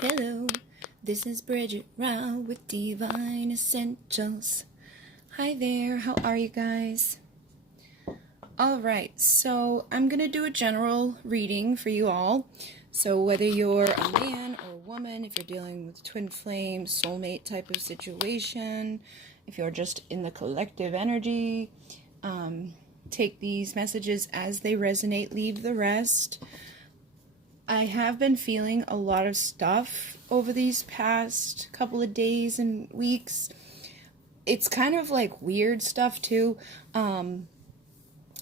Hello, this is Bridget Rau with Divine Essentials. Hi there, how are you guys? Alright, so I'm going to do a general reading for you all. So whether you're a man or a woman, if you're dealing with twin flame, soulmate type of situation, if you're just in the collective energy, take these messages as they resonate, leave the rest. I have been feeling a lot of stuff over these past couple of days and weeks. It's kind of like weird stuff too. And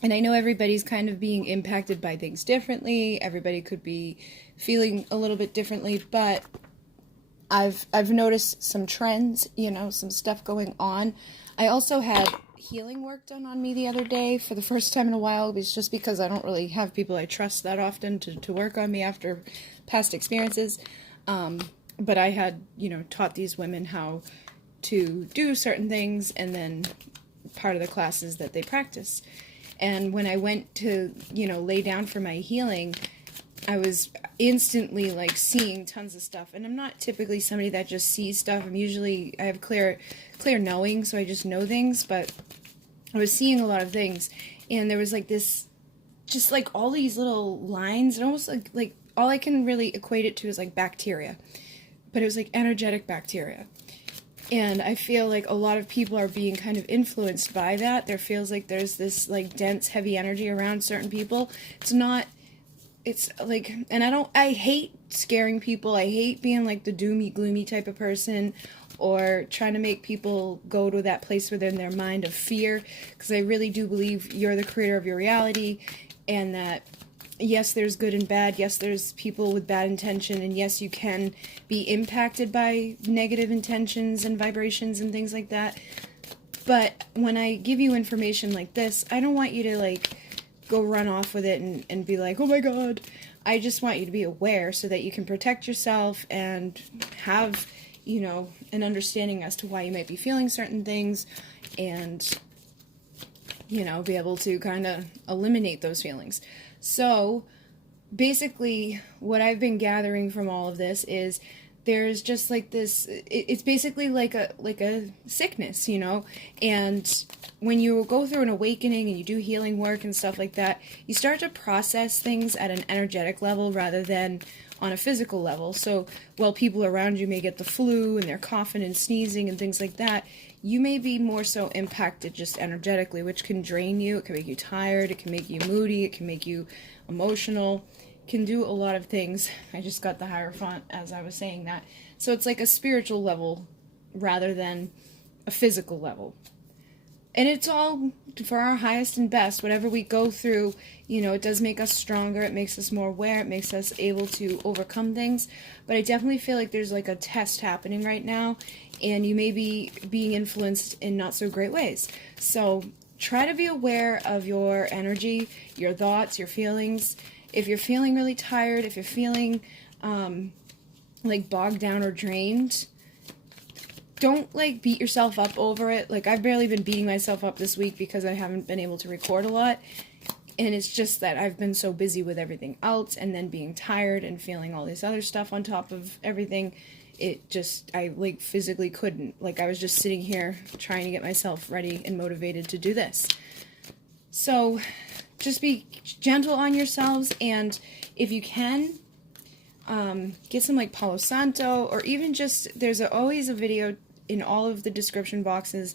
I know everybody's kind of being impacted by things differently. Everybody could be feeling a little bit differently, but I've noticed some trends, some stuff going on. I also had healing work done on me the other day for the first time in a while. It was just because I don't really have people I trust that often to work on me after past experiences. But I had, taught these women how to do certain things, and then part of the classes that they practice. And when I went to, lay down for my healing, I was instantly like seeing tons of stuff. And I'm not typically somebody that just sees stuff. I have clear knowing, so I just know things, but I was seeing a lot of things. And there was like this, just like all these little lines, and almost like all I can really equate it to is like bacteria. But it was like energetic bacteria. And I feel like a lot of people are being kind of influenced by that. There feels like there's this like dense, heavy energy around certain people. It's like, and I hate scaring people. I hate being like the doomy, gloomy type of person, or trying to make people go to that place within their mind of fear, because I really do believe you're the creator of your reality, and that yes, there's good and bad, yes, there's people with bad intention, and yes, you can be impacted by negative intentions and vibrations and things like that. But when I give you information like this, I don't want you to like go run off with it and be like, oh my god. I just want you to be aware so that you can protect yourself and have, an understanding as to why you might be feeling certain things, and, be able to kind of eliminate those feelings. So, basically, what I've been gathering from all of this is there's just like this, it's basically like a sickness, and when you go through an awakening and you do healing work and stuff like that, you start to process things at an energetic level rather than on a physical level. So while people around you may get the flu and they're coughing and sneezing and things like that, you may be more so impacted just energetically, which can drain you. It can make you tired, it can make you moody, it can make you emotional, can do a lot of things. I just got the Hierophant as I was saying that. So it's like a spiritual level rather than a physical level. And it's all for our highest and best. Whatever we go through, it does make us stronger. It makes us more aware. It makes us able to overcome things. But I definitely feel like there's like a test happening right now, and you may be being influenced in not so great ways. So try to be aware of your energy, your thoughts, your feelings. If you're feeling really tired, if you're feeling like bogged down or drained, don't like beat yourself up over it. Like, I've barely been beating myself up this week because I haven't been able to record a lot. And it's just that I've been so busy with everything else, and then being tired and feeling all this other stuff on top of everything. I like physically couldn't. Like, I was just sitting here trying to get myself ready and motivated to do this. So just be gentle on yourselves, and if you can, get some like Palo Santo, or even just, there's always a video in all of the description boxes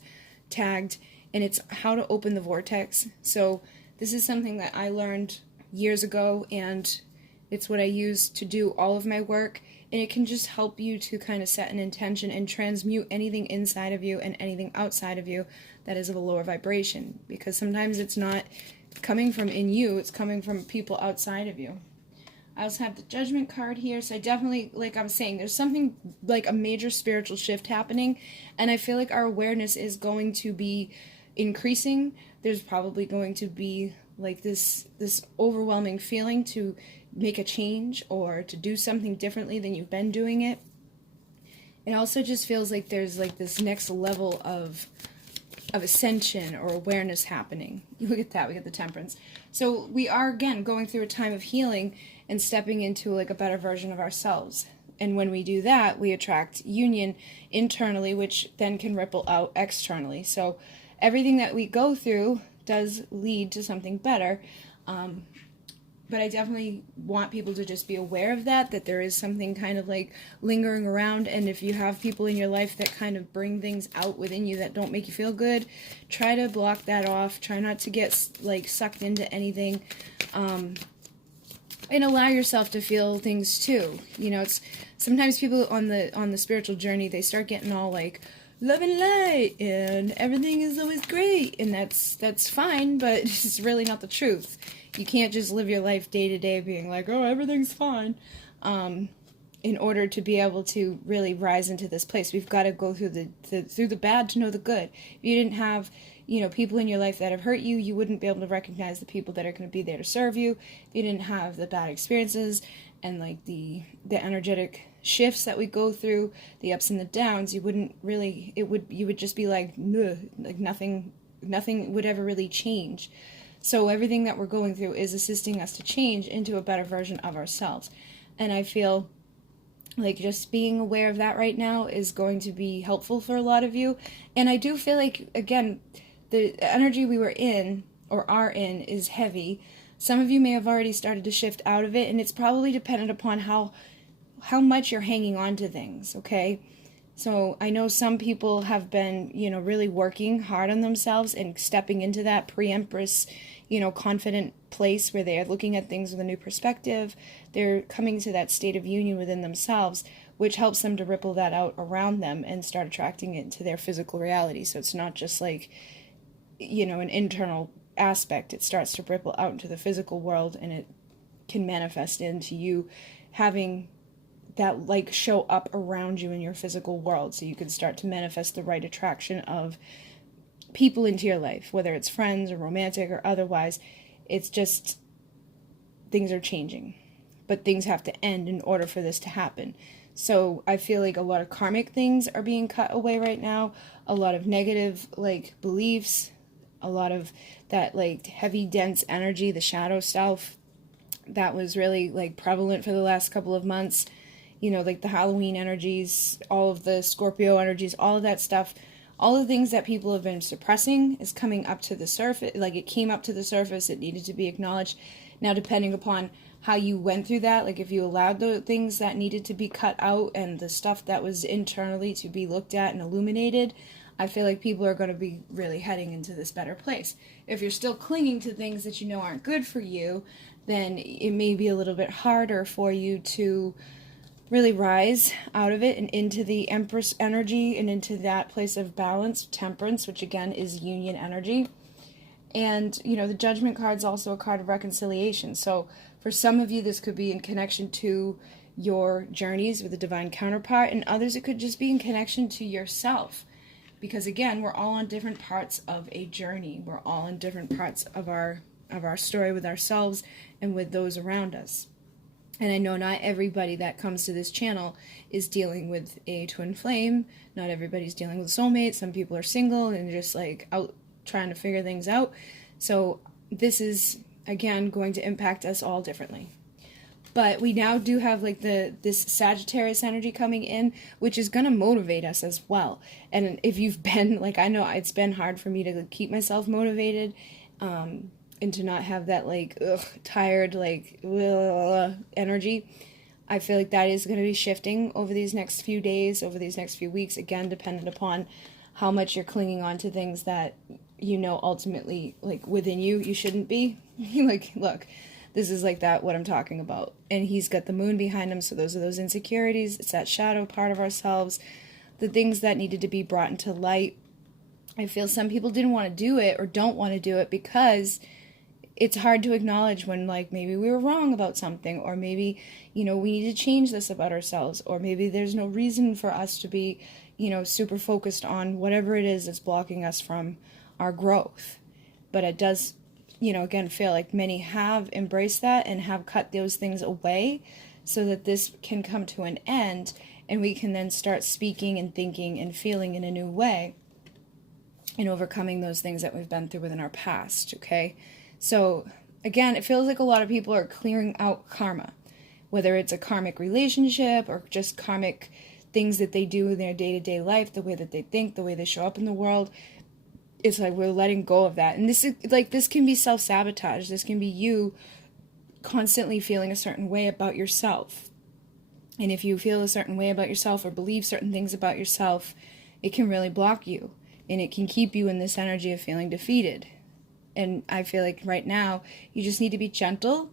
tagged, and it's how to open the vortex. So this is something that I learned years ago, and it's what I use to do all of my work, and it can just help you to kind of set an intention and transmute anything inside of you and anything outside of you that is of a lower vibration, because sometimes it's not coming from in you, it's coming from people outside of you. I also have the Judgment card here, so I definitely, like I'm saying, there's something like a major spiritual shift happening, and I feel like our awareness is going to be increasing. There's probably going to be like this overwhelming feeling to make a change or to do something differently than you've been doing it. It also just feels like there's like this next level of ascension or awareness happening. You look at that, we get the Temperance. So we are, again, going through a time of healing and stepping into like a better version of ourselves. And when we do that, we attract union internally, which then can ripple out externally. So everything that we go through does lead to something better. But I definitely want people to just be aware of that there is something kind of like lingering around. And if you have people in your life that kind of bring things out within you that don't make you feel good, try to block that off. Try not to get like sucked into anything. And allow yourself to feel things too. You know, it's sometimes people on the spiritual journey, they start getting all like love and light and everything is always great, and that's fine, but it's really not the truth. You can't just live your life day to day being like, oh, everything's fine. In order to be able to really rise into this place, we've got to go through the bad to know the good. If you didn't have, you know, people in your life that have hurt you, you wouldn't be able to recognize the people that are going to be there to serve you. If you didn't have the bad experiences and like the energetic shifts that we go through, the ups and the downs, you wouldn't really, you would just be like, like nothing would ever really change. So everything that we're going through is assisting us to change into a better version of ourselves. And I feel like just being aware of that right now is going to be helpful for a lot of you. And I do feel like, again, the energy we were in or are in is heavy. Some of you may have already started to shift out of it, and it's probably dependent upon how much you're hanging on to things, okay? So I know some people have been, you know, really working hard on themselves and stepping into that pre-empress, you know, confident place where they are looking at things with a new perspective. They're coming to that state of union within themselves, which helps them to ripple that out around them and start attracting it to their physical reality. So it's not just like, you know, an internal aspect. It starts to ripple out into the physical world, and it can manifest into you having that like show up around you in your physical world, so you can start to manifest the right attraction of people into your life, whether it's friends or romantic or otherwise. It's just things are changing, but things have to end in order for this to happen. So I feel like a lot of karmic things are being cut away right now, a lot of negative like beliefs, a lot of that like heavy dense energy, the shadow stuff that was really like prevalent for the last couple of months. You know, like the Halloween energies, all of the Scorpio energies, all of that stuff, all the things that people have been suppressing is coming up to the surface. Like it came up to the surface, it needed to be acknowledged. Now, depending upon how you went through that, like if you allowed the things that needed to be cut out and the stuff that was internally to be looked at and illuminated, I feel like people are going to be really heading into this better place. If you're still clinging to things that you know aren't good for you, then it may be a little bit harder for you to really rise out of it and into the Empress energy and into that place of balance, temperance, which again is union energy. And, you know, the Judgment card is also a card of reconciliation. So for some of you, this could be in connection to your journeys with a divine counterpart, and others it could just be in connection to yourself. Because again, we're all on different parts of a journey. We're all in different parts of our story with ourselves and with those around us. And I know not everybody that comes to this channel is dealing with a twin flame. Not everybody's dealing with a soulmate. Some people are single and just like out trying to figure things out. So this is, again, going to impact us all differently. But we now do have like this Sagittarius energy coming in, which is going to motivate us as well. And if you've been, like, I know it's been hard for me to keep myself motivated, and to not have that like tired like energy. I feel like that is going to be shifting over these next few days, over these next few weeks, again dependent upon how much you're clinging on to things that you know ultimately like within you shouldn't be. Like, look, this is like that what I'm talking about. And he's got the moon behind him, so those are those insecurities. It's that shadow part of ourselves, the things that needed to be brought into light. I feel some people didn't want to do it or don't want to do it because it's hard to acknowledge when, like, maybe we were wrong about something, or maybe, you know, we need to change this about ourselves, or maybe there's no reason for us to be, you know, super focused on whatever it is that's blocking us from our growth. But it does, you know, again, feel like many have embraced that and have cut those things away so that this can come to an end and we can then start speaking and thinking and feeling in a new way and overcoming those things that we've been through within our past, okay? So, again, it feels like a lot of people are clearing out karma, whether it's a karmic relationship or just karmic things that they do in their day-to-day life, the way that they think, the way they show up in the world. It's like we're letting go of that. And this is like, this can be self-sabotage. This can be you constantly feeling a certain way about yourself. And if you feel a certain way about yourself or believe certain things about yourself, it can really block you. And it can keep you in this energy of feeling defeated. And I feel like right now, you just need to be gentle.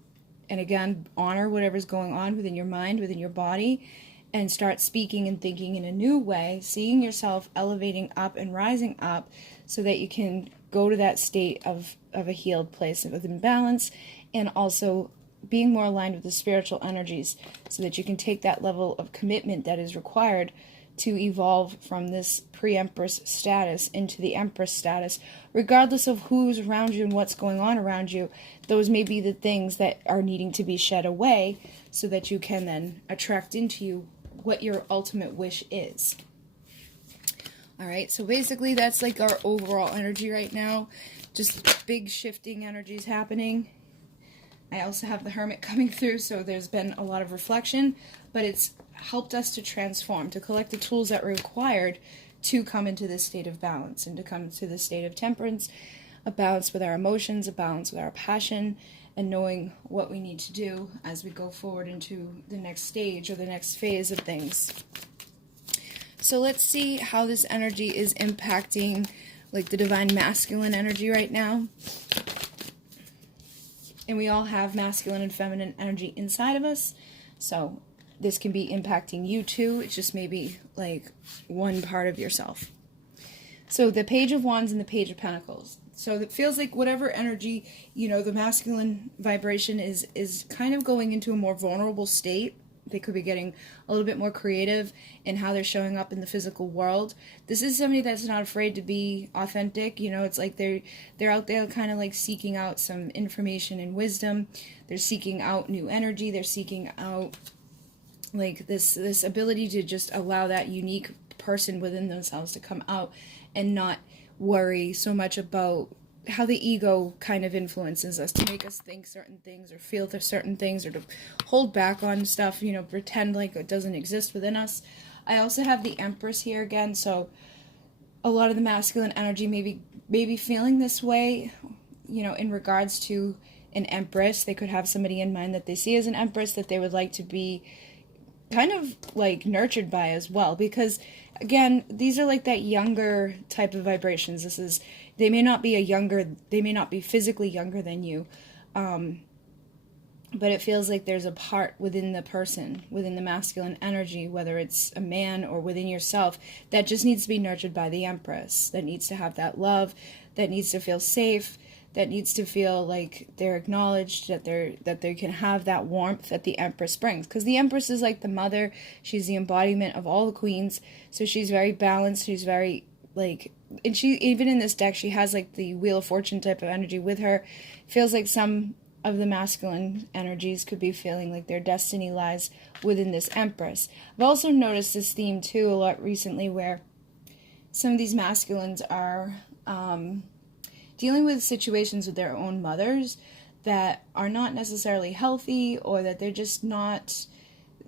And again, honor whatever's going on within your mind, within your body. And start speaking and thinking in a new way, seeing yourself elevating up and rising up so that you can go to that state of a healed place of imbalance, and also being more aligned with the spiritual energies so that you can take that level of commitment that is required to evolve from this pre-empress status into the empress status. Regardless of who's around you and what's going on around you, those may be the things that are needing to be shed away so that you can then attract into you what your ultimate wish is. Alright, so basically that's like our overall energy right now. Just big shifting energies happening. I also have the Hermit coming through, so there's been a lot of reflection, but it's helped us to transform, to collect the tools that were required to come into this state of balance and to come to this state of temperance, a balance with our emotions, a balance with our passion, and knowing what we need to do as we go forward into the next stage or the next phase of things. So let's see how this energy is impacting like the divine masculine energy right now. And we all have masculine and feminine energy inside of us. So this can be impacting you too. It's just maybe like one part of yourself. So the Page of Wands and the Page of Pentacles. So it feels like whatever energy, you know, the masculine vibration is kind of going into a more vulnerable state. They could be getting a little bit more creative in how they're showing up in the physical world. This is somebody that's not afraid to be authentic. You know, it's like they're out there kind of like seeking out some information and wisdom. They're seeking out new energy. They're seeking out like this ability to just allow that unique person within themselves to come out and not worry so much about how the ego kind of influences us to make us think certain things or feel certain things or to hold back on stuff, you know, pretend like it doesn't exist within us. I also have the Empress here again, so a lot of the masculine energy may be feeling this way, you know, in regards to an Empress. They could have somebody in mind that they see as an Empress that they would like to be kind of like nurtured by as well, because again, these are like that younger type of vibrations. They may not be physically younger than you, but it feels like there's a part within the person, within the masculine energy, whether it's a man or within yourself, that just needs to be nurtured by the Empress, that needs to have that love, that needs to feel safe, that needs to feel like they're acknowledged, that they can have that warmth that the Empress brings. Because the Empress is like the mother. She's the embodiment of all the queens. So she's very balanced. She's very like, and she, even in this deck, she has like the Wheel of Fortune type of energy with her. Feels like some of the masculine energies could be feeling like their destiny lies within this Empress. I've also noticed this theme too a lot recently, where some of these masculines are dealing with situations with their own mothers that are not necessarily healthy, or that they're just not,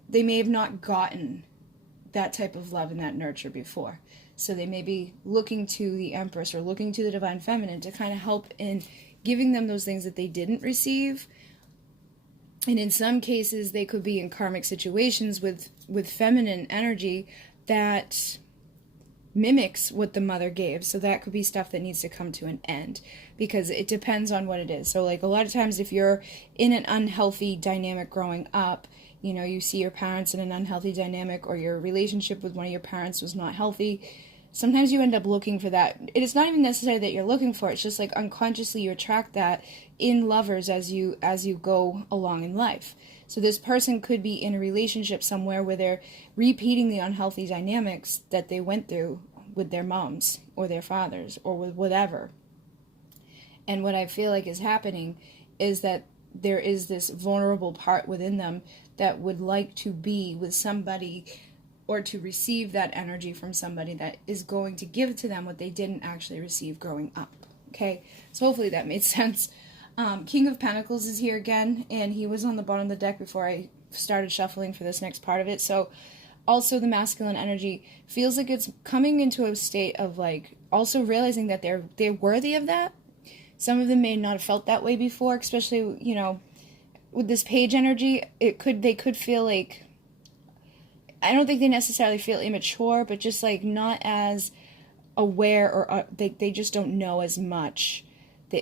they may have not gotten that type of love and that nurture before. So they may be looking to the Empress or looking to the Divine Feminine to kind of help in giving them those things that they didn't receive. And in some cases, they could be in karmic situations with feminine energy that mimics what the mother gave. So that could be stuff that needs to come to an end, because it depends on what it is. So like a lot of times if you're in an unhealthy dynamic growing up, you know, you see your parents in an unhealthy dynamic, or your relationship with one of your parents was not healthy, sometimes you end up looking for that. It is not even necessary that you're looking for it. It's just like unconsciously you attract that in lovers as you go along in life. So this person could be in a relationship somewhere where they're repeating the unhealthy dynamics that they went through with their moms or their fathers or with whatever. And what I feel like is happening is that there is this vulnerable part within them that would like to be with somebody, or to receive that energy from somebody that is going to give to them what they didn't actually receive growing up. Okay, so hopefully that made sense. King of Pentacles is here again, and he was on the bottom of the deck before I started shuffling for this next part of it. So also the masculine energy feels like it's coming into a state of like also realizing that they're worthy of that. Some of them may not have felt that way before, especially, you know, with this page energy, they could feel like, I don't think they necessarily feel immature, but just like not as aware, or they just don't know as much.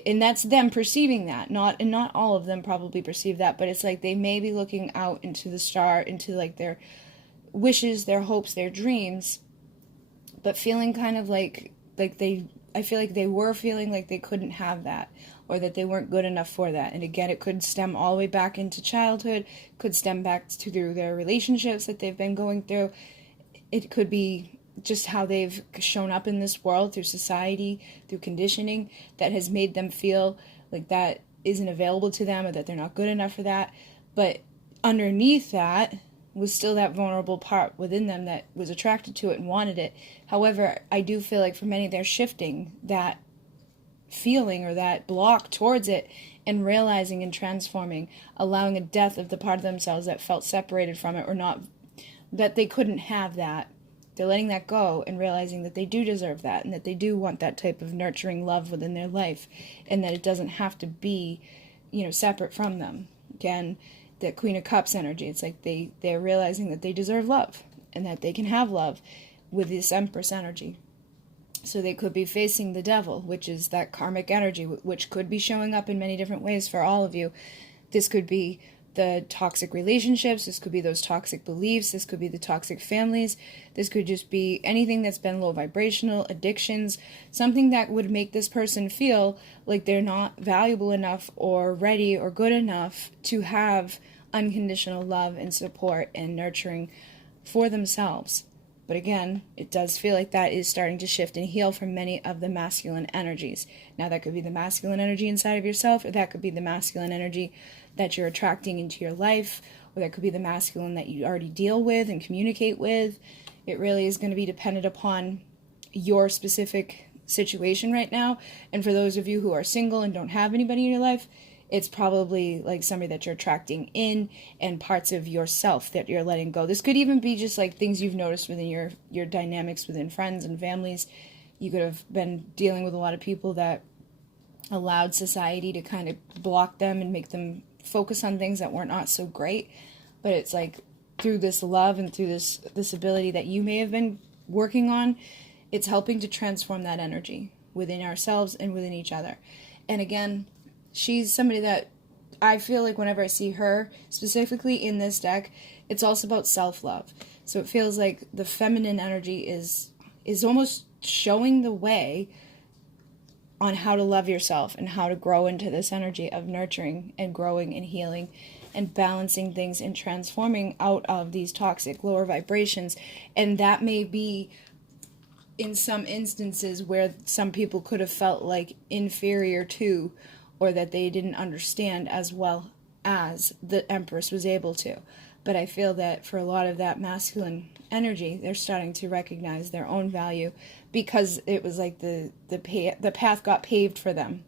And that's them perceiving that. Not all of them probably perceive that, but it's like they may be looking out into the star, into like their wishes, their hopes, their dreams, but feeling kind of like I feel like they were feeling like they couldn't have that, or that they weren't good enough for that. And again, it could stem all the way back into childhood, could stem back to through their relationships that they've been going through. It could be just how they've shown up in this world through society, through conditioning, that has made them feel like that isn't available to them, or that they're not good enough for that. But underneath that was still that vulnerable part within them that was attracted to it and wanted it. However, I do feel like for many, they're shifting that feeling or that block towards it, and realizing and transforming, allowing a death of the part of themselves that felt separated from it, or not, that they couldn't have that. They're letting that go and realizing that they do deserve that, and that they do want that type of nurturing love within their life, and that it doesn't have to be, you know, separate from them. Again, the Queen of Cups energy, it's like they're realizing that they deserve love, and that they can have love with this Empress energy. So they could be facing the devil, which is that karmic energy, which could be showing up in many different ways for all of you. This could be the toxic relationships. This could be those toxic beliefs. This could be the toxic families. This could just be anything that's been low vibrational, addictions, something that would make this person feel like they're not valuable enough or ready or good enough to have unconditional love and support and nurturing for themselves. But again, it does feel like that is starting to shift and heal from many of the masculine energies. Now, that could be the masculine energy inside of yourself, or that could be the masculine energy that you're attracting into your life, or that could be the masculine that you already deal with and communicate with. It really is going to be dependent upon your specific situation right now. And for those of you who are single and don't have anybody in your life, it's probably like somebody that you're attracting in, and parts of yourself that you're letting go. This could even be just like things you've noticed within your dynamics within friends and families. You could have been dealing with a lot of people that allowed society to kind of block them and make them focus on things that were not so great. But it's like through this love and through this ability that you may have been working on, it's helping to transform that energy within ourselves and within each other. And again, she's somebody that I feel like whenever I see her, specifically in this deck, it's also about self-love. So it feels like the feminine energy is almost showing the way on how to love yourself and how to grow into this energy of nurturing and growing and healing and balancing things and transforming out of these toxic lower vibrations. And that may be in some instances where some people could have felt like inferior to, or that they didn't understand as well as the Empress was able to. But I feel that for a lot of that masculine energy, they're starting to recognize their own value, because it was like the path got paved for them.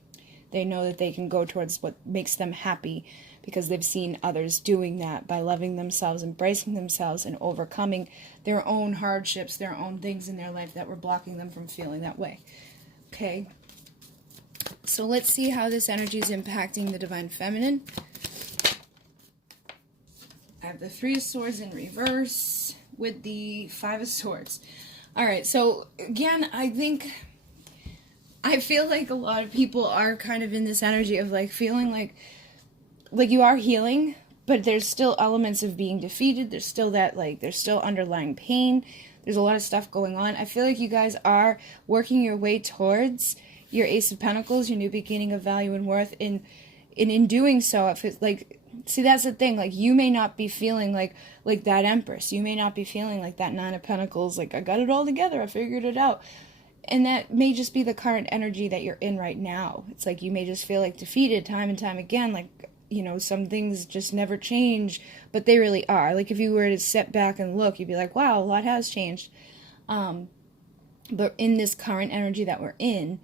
They know that they can go towards what makes them happy, because they've seen others doing that by loving themselves, embracing themselves, and overcoming their own hardships, their own things in their life that were blocking them from feeling that way. Okay. So let's see how this energy is impacting the Divine Feminine. I have the Three of Swords in reverse with the Five of Swords. Alright, so again, I feel like a lot of people are kind of in this energy of like feeling like you are healing, but there's still elements of being defeated. There's still that, like, there's still underlying pain. There's a lot of stuff going on. I feel like you guys are working your way towards your Ace of Pentacles, your new beginning of value and worth. In doing so, if it's like, see, that's the thing, like, you may not be feeling like that Empress. You may not be feeling like that Nine of Pentacles, like, I got it all together, I figured it out. And that may just be the current energy that you're in right now. It's like you may just feel like defeated time and time again, like, you know, some things just never change, but they really are. Like, if you were to step back and look, you'd be like, wow, a lot has changed. But in this current energy that we're in,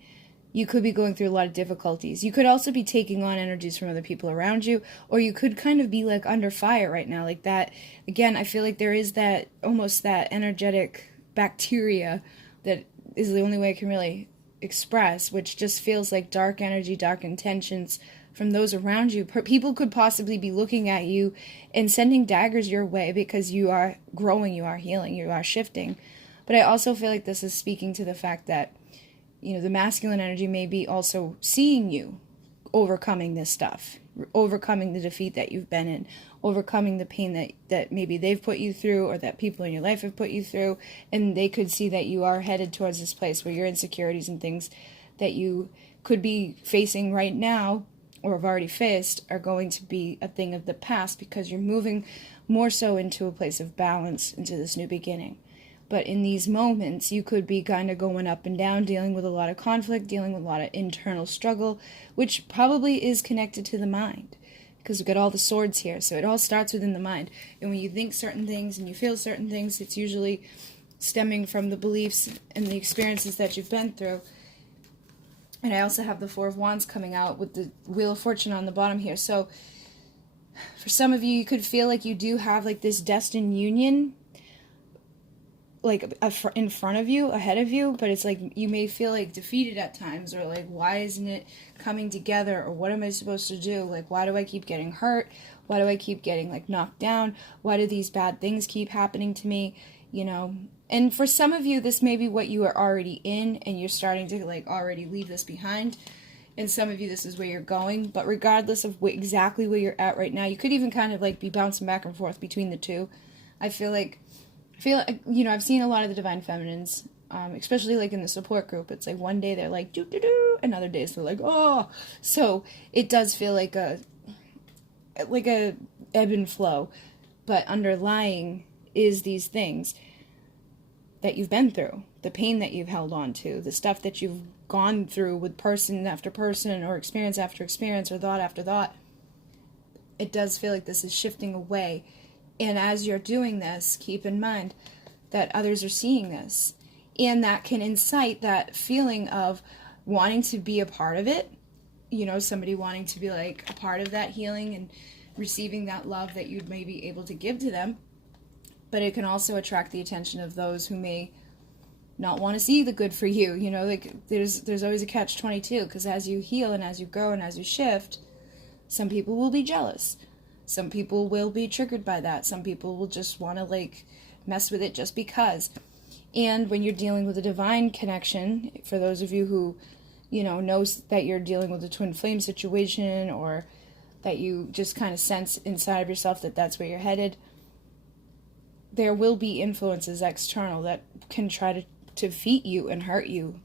you could be going through a lot of difficulties. You could also be taking on energies from other people around you, or you could kind of be like under fire right now, like that. Again, I feel like there is that, almost that energetic bacteria that is the only way I can really express, which just feels like dark energy, dark intentions from those around you. People could possibly be looking at you and sending daggers your way because you are growing, you are healing, you are shifting. But I also feel like this is speaking to the fact that, you know, the masculine energy may be also seeing you overcoming this stuff, overcoming the defeat that you've been in, overcoming the pain that maybe they've put you through or that people in your life have put you through, and they could see that you are headed towards this place where your insecurities and things that you could be facing right now or have already faced are going to be a thing of the past because you're moving more so into a place of balance, into this new beginning. But in these moments, you could be kind of going up and down, dealing with a lot of conflict, dealing with a lot of internal struggle, which probably is connected to the mind, because we've got all the swords here. So it all starts within the mind. And when you think certain things and you feel certain things, it's usually stemming from the beliefs and the experiences that you've been through. And I also have the Four of Wands coming out with the Wheel of Fortune on the bottom here. So for some of you, you could feel like you do have like this destined union, like in front of you, ahead of you, but it's like you may feel like defeated at times, or like, why isn't it coming together, or what am I supposed to do? Like, why do I keep getting hurt? Why do I keep getting like knocked down? Why do these bad things keep happening to me? You know, and for some of you, this may be what you are already in, and you're starting to like already leave this behind. And some of you, this is where you're going. But regardless of exactly where you're at right now, you could even kind of like be bouncing back and forth between the two. I feel like, you know, I've seen a lot of the Divine Feminines, especially like in the support group. It's like one day they're like, doo-doo-doo, and other days they're like, oh. So it does feel like a ebb and flow. But underlying is these things that you've been through, the pain that you've held on to, the stuff that you've gone through with person after person, or experience after experience, or thought after thought. It does feel like this is shifting away. And as you're doing this, keep in mind that others are seeing this. And that can incite that feeling of wanting to be a part of it. You know, somebody wanting to be like a part of that healing and receiving that love that you'd may be able to give to them. But it can also attract the attention of those who may not want to see the good for you. You know, like there's always a catch-22, because as you heal and as you grow and as you shift, some people will be jealous. Some people will be triggered by that. Some people will just want to like mess with it just because. And when you're dealing with a divine connection, for those of you who, you know, knows that you're dealing with a twin flame situation, or that you just kind of sense inside of yourself that that's where you're headed, there will be influences external that can try to defeat you and hurt you.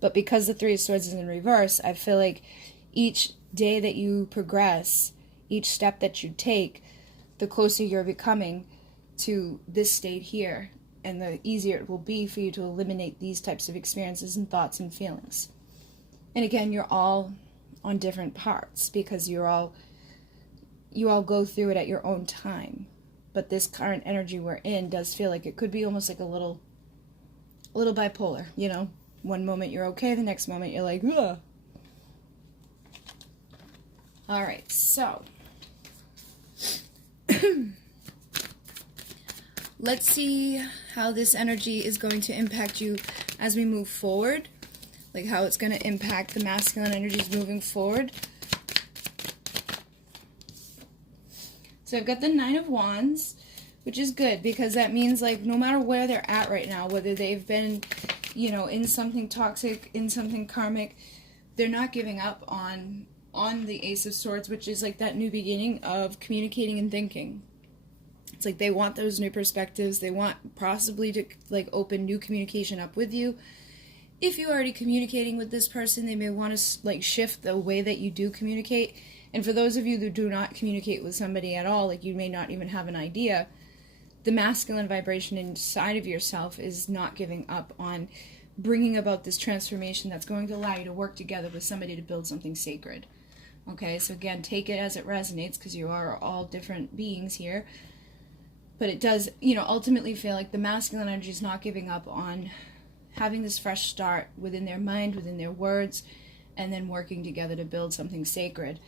But because the Three of Swords is in reverse, I feel like each day that you progress, each step that you take, the closer you're becoming to this state here, and the easier it will be for you to eliminate these types of experiences and thoughts and feelings. And again, you're all on different parts, because you all go through it at your own time. But this current energy we're in does feel like it could be almost like a little bipolar, you know? One moment you're okay, the next moment you're like, ugh. All right, so let's see how this energy is going to impact you as we move forward, like how it's going to impact the masculine energies moving forward. So I've got the Nine of Wands, which is good, because that means like no matter where they're at right now, whether they've been, you know, in something toxic, in something karmic, they're not giving up on the Ace of Swords, which is like that new beginning of communicating and thinking. It's like they want those new perspectives. They want possibly to like open new communication up with you. If you're already communicating with this person, they may want to like shift the way that you do communicate. And for those of you who do not communicate with somebody at all, like you may not even have an idea, the masculine vibration inside of yourself is not giving up on bringing about this transformation that's going to allow you to work together with somebody to build something sacred. Okay, so again, take it as it resonates, because you are all different beings here. But it does, you know, ultimately feel like the masculine energy is not giving up on having this fresh start within their mind, within their words, and then working together to build something sacred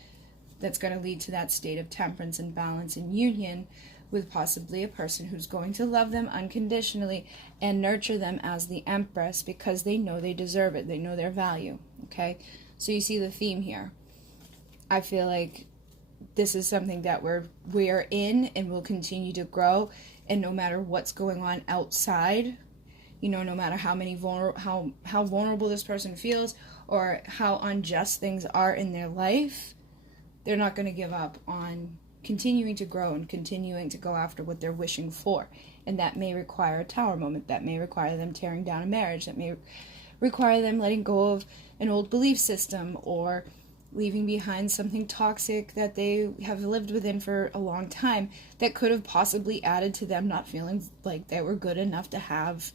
that's going to lead to that state of temperance and balance and union with possibly a person who's going to love them unconditionally and nurture them as the Empress, because they know they deserve it. They know their value. Okay? So you see the theme here. I feel like this is something that we're in and will continue to grow, and no matter what's going on outside, you know, no matter how many how vulnerable this person feels or how unjust things are in their life, they're not going to give up on continuing to grow and continuing to go after what they're wishing for. And that may require a tower moment. That may require them tearing down a marriage. That may require them letting go of an old belief system, or leaving behind something toxic that they have lived within for a long time that could have possibly added to them not feeling like they were good enough to have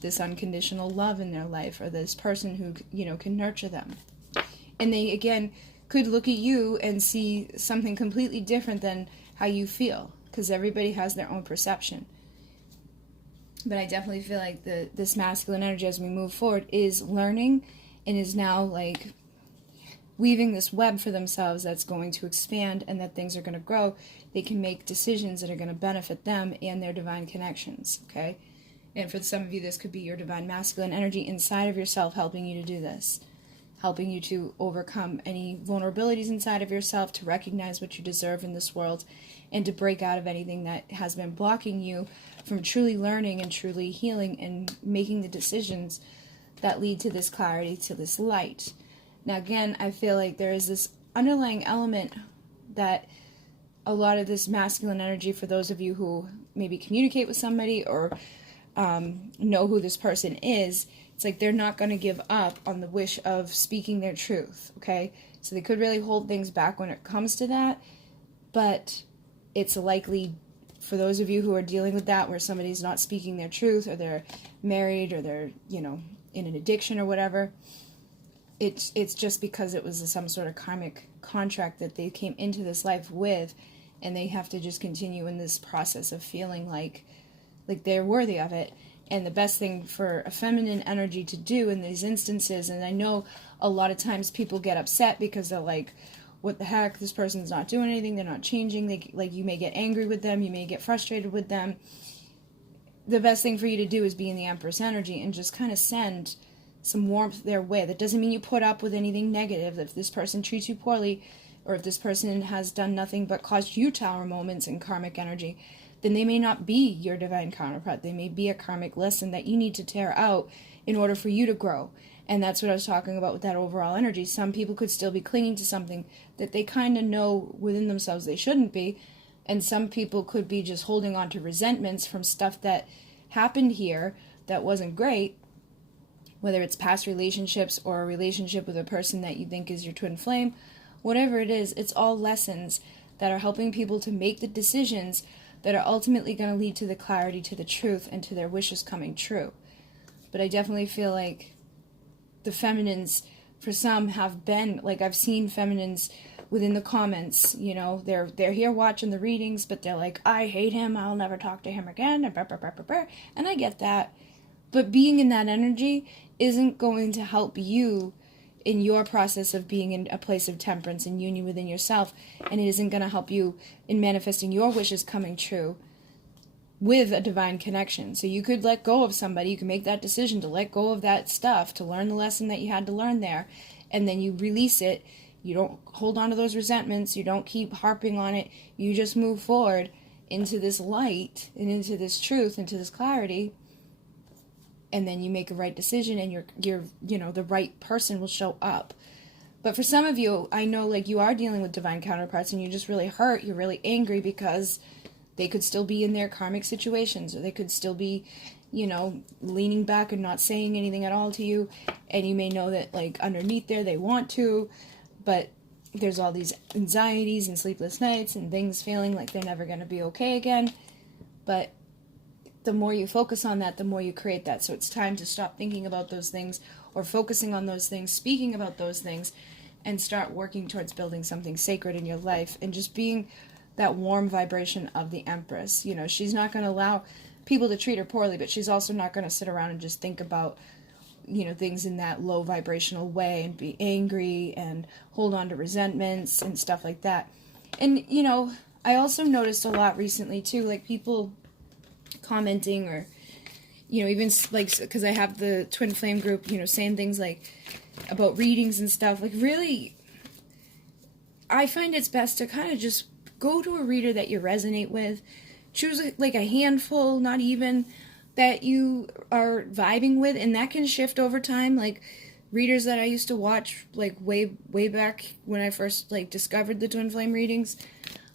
this unconditional love in their life, or this person who, you know, can nurture them. And they, again, could look at you and see something completely different than how you feel, because everybody has their own perception. But I definitely feel like this masculine energy, as we move forward, is learning and is now like weaving this web for themselves that's going to expand, and that things are going to grow. They can make decisions that are going to benefit them and their divine connections. Okay? And for some of you, this could be your divine masculine energy inside of yourself helping you to do this, helping you to overcome any vulnerabilities inside of yourself, to recognize what you deserve in this world, and to break out of anything that has been blocking you from truly learning and truly healing and making the decisions that lead to this clarity, to this light. Now, again, I feel like there is this underlying element that a lot of this masculine energy, for those of you who maybe communicate with somebody or know who this person is, it's like they're not going to give up on the wish of speaking their truth, okay? So they could really hold things back when it comes to that, but it's likely, for those of you who are dealing with that, where somebody's not speaking their truth, or they're married, or they're, you know, in an addiction or whatever, it's just because it was some sort of karmic contract that they came into this life with, and they have to just continue in this process of feeling like they're worthy of it. And the best thing for a feminine energy to do in these instances, and I know a lot of times people get upset because they're like, what the heck, this person's not doing anything, they're not changing, you may get angry with them, you may get frustrated with them. The best thing for you to do is be in the Empress energy and just kind of send some warmth their way. That doesn't mean you put up with anything negative. If this person treats you poorly, or if this person has done nothing but caused you tower moments in karmic energy, then they may not be your divine counterpart. They may be a karmic lesson that you need to tear out in order for you to grow. And that's what I was talking about with that overall energy. Some people could still be clinging to something that they kind of know within themselves they shouldn't be. And some people could be just holding on to resentments from stuff that happened here that wasn't great, whether it's past relationships or a relationship with a person that you think is your twin flame. Whatever it is, it's all lessons that are helping people to make the decisions that are ultimately going to lead to the clarity, to the truth, and to their wishes coming true. But I definitely feel like the feminines, for some, have been, like, I've seen feminines within the comments, you know, they're here watching the readings, but they're like, I hate him, I'll never talk to him again, and I get that. But being in that energy isn't going to help you in your process of being in a place of temperance and union within yourself, and it isn't going to help you in manifesting your wishes coming true with a divine connection. So you could let go of somebody, you can make that decision to let go of that stuff, to learn the lesson that you had to learn there, and then you release it. You don't hold on to those resentments, you don't keep harping on it, you just move forward into this light, and into this truth, into this clarity, and then you make a right decision, and you're you know, the right person will show up. But for some of you, I know, like, you are dealing with divine counterparts, and you're just really hurt, you're really angry because they could still be in their karmic situations, or they could still be, you know, leaning back and not saying anything at all to you, and you may know that, like, underneath there they want to, but there's all these anxieties and sleepless nights and things feeling like they're never going to be okay again. But the more you focus on that, the more you create that. So it's time to stop thinking about those things, or focusing on those things, speaking about those things, and start working towards building something sacred in your life, and just being that warm vibration of the Empress. You know, she's not going to allow people to treat her poorly, but she's also not going to sit around and just think about things in that low vibrational way and be angry and hold on to resentments and stuff like that. And, I also noticed a lot recently too, like people commenting or, even like, because I have the Twin Flame group, saying things like about readings and stuff. Like really, I find it's best to kind of just go to a reader that you resonate with. Choose like a handful, not even, that you are vibing with, and that can shift over time. Like readers that I used to watch like way back when I first like discovered the Twin Flame readings,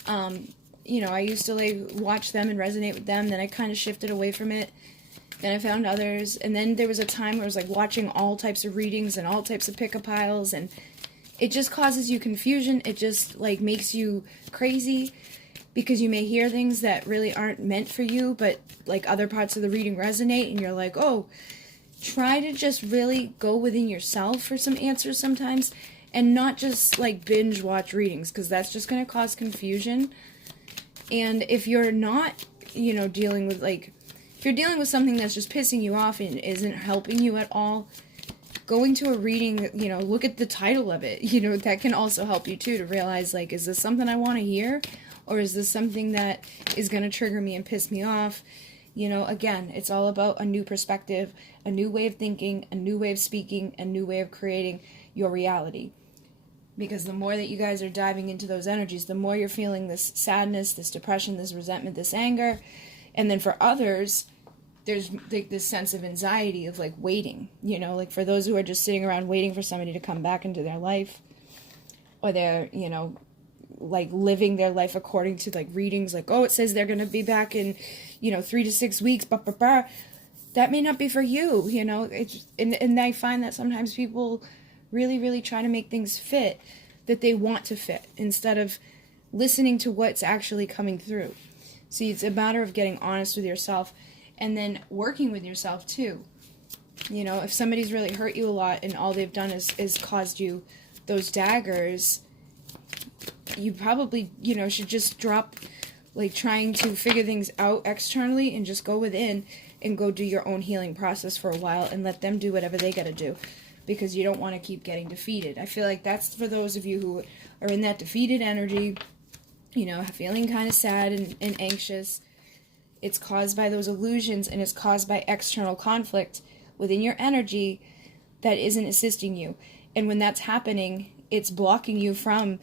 I used to like watch them and resonate with them. Then I kind of shifted away from it. Then I found others, and then there was a time where I was like watching all types of readings and all types of pick-a-piles, and it just causes you confusion. It just like makes you crazy, because you may hear things that really aren't meant for you, but like other parts of the reading resonate, and you're like, oh, try to just really go within yourself for some answers sometimes, and not just like binge watch readings, because that's just going to cause confusion. And if you're not, dealing with like, if you're dealing with something that's just pissing you off and isn't helping you at all, going to a reading, look at the title of it, that can also help you too, to realize like, is this something I want to hear? Or is this something that is going to trigger me and piss me off? Again, it's all about a new perspective, a new way of thinking, a new way of speaking, a new way of creating your reality. Because the more that you guys are diving into those energies, the more you're feeling this sadness, this depression, this resentment, this anger. And then for others, there's like this sense of anxiety of like waiting, like for those who are just sitting around waiting for somebody to come back into their life, or they're, like living their life according to like readings, like, oh, it says they're going to be back in, 3 to 6 weeks, that may not be for you, and I find that sometimes people really, really try to make things fit that they want to fit, instead of listening to what's actually coming through. See, it's a matter of getting honest with yourself, and then working with yourself too. If somebody's really hurt you a lot and all they've done is caused you those daggers, you probably, should just drop, like, trying to figure things out externally and just go within and go do your own healing process for a while and let them do whatever they gotta do, because you don't want to keep getting defeated. I feel like that's for those of you who are in that defeated energy, feeling kind of sad and anxious. It's caused by those illusions, and it's caused by external conflict within your energy that isn't assisting you. And when that's happening, it's blocking you from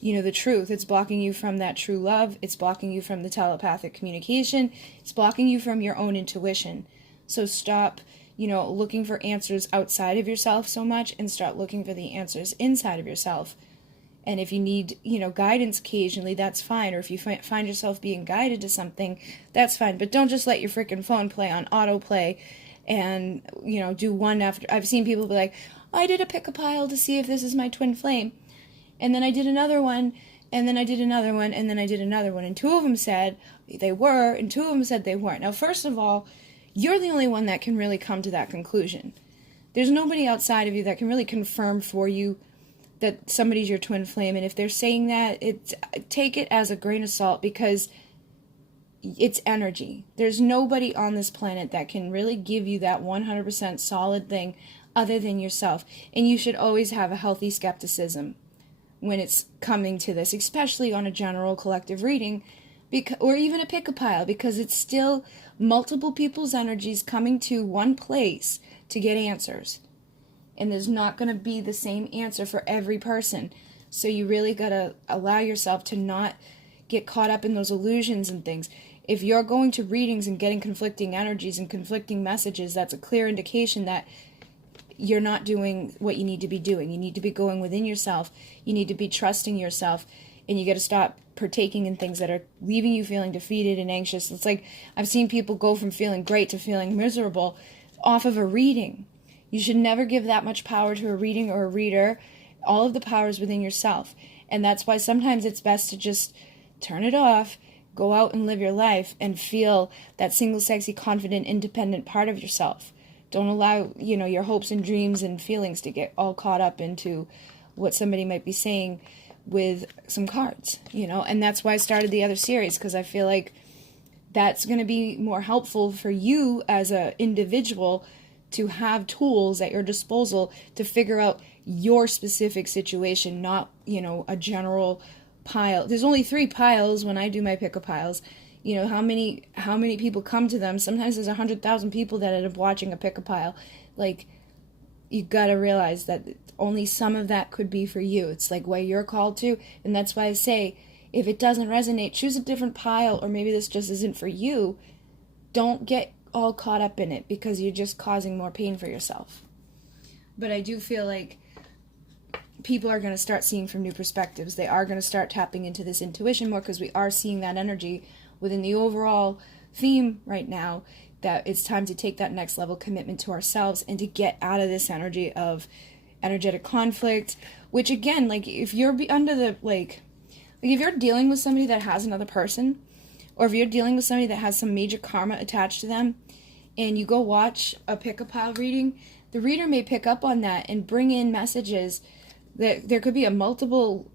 the truth. It's blocking you from that true love. It's blocking you from the telepathic communication. It's blocking you from your own intuition. So stop, looking for answers outside of yourself so much, and start looking for the answers inside of yourself. And if you need, guidance occasionally, that's fine. Or if you find yourself being guided to something, that's fine. But don't just let your freaking phone play on autoplay and, do one after. I've seen people be like, I did a pick-a-pile to see if this is my twin flame. And then I did another one, and then I did another one, and then I did another one. And 2 of them said they were, and 2 of them said they weren't. Now, first of all, you're the only one that can really come to that conclusion. There's nobody outside of you that can really confirm for you that somebody's your twin flame. And if they're saying that, take it as a grain of salt, because it's energy. There's nobody on this planet that can really give you that 100% solid thing other than yourself. And you should always have a healthy skepticism when it's coming to this, especially on a general collective reading, or even a pick-a-pile, because it's still multiple people's energies coming to one place to get answers. And there's not going to be the same answer for every person. So you really got to allow yourself to not get caught up in those illusions and things. If you're going to readings and getting conflicting energies and conflicting messages, that's a clear indication that you're not doing what you need to be doing. You need to be going within yourself. You need to be trusting yourself. And you got to stop partaking in things that are leaving you feeling defeated and anxious. It's like I've seen people go from feeling great to feeling miserable off of a reading. You should never give that much power to a reading or a reader. All of the power is within yourself. And that's why sometimes it's best to just turn it off, go out and live your life, and feel that single, sexy, confident, independent part of yourself. Don't allow, your hopes and dreams and feelings to get all caught up into what somebody might be saying with some cards, And that's why I started the other series, because I feel like that's going to be more helpful for you as an individual to have tools at your disposal to figure out your specific situation, not, a general pile. There's only 3 piles when I do my pick of piles. How many people come to them? Sometimes there's 100,000 people that end up watching a pick a pile. Like, you gotta realize that only some of that could be for you. It's like where you're called to, and that's why I say, if it doesn't resonate, choose a different pile, or maybe this just isn't for you. Don't get all caught up in it, because you're just causing more pain for yourself. But I do feel like people are going to start seeing from new perspectives. They are going to start tapping into this intuition more, because we are seeing that energy within the overall theme right now, that it's time to take that next level commitment to ourselves and to get out of this energy of energetic conflict, which again, like if you're under the, like if you're dealing with somebody that has another person, or if you're dealing with somebody that has some major karma attached to them, and you go watch a pick-a-pile reading, the reader may pick up on that and bring in messages that there could be multiple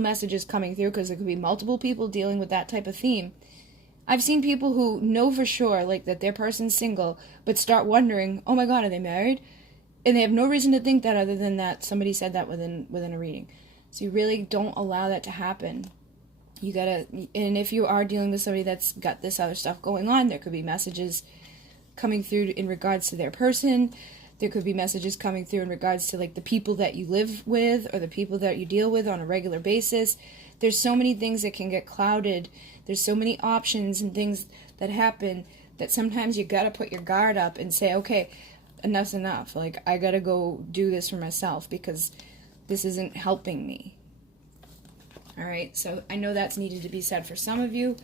messages coming through, because there could be multiple people dealing with that type of theme. I've seen people who know for sure, like, that their person's single, but start wondering, oh my god, are they married? And they have no reason to think that other than that somebody said that within a reading. So you really don't allow that to happen. You gotta, and if you are dealing with somebody that's got this other stuff going on, there could be messages coming through in regards to their person. There could be messages coming through in regards to, like, the people that you live with or the people that you deal with on a regular basis. There's so many things that can get clouded. There's so many options and things that happen that sometimes you gotta put your guard up and say, okay, enough's enough. Like, I gotta go do this for myself, because this isn't helping me. Alright, so I know that's needed to be said for some of you,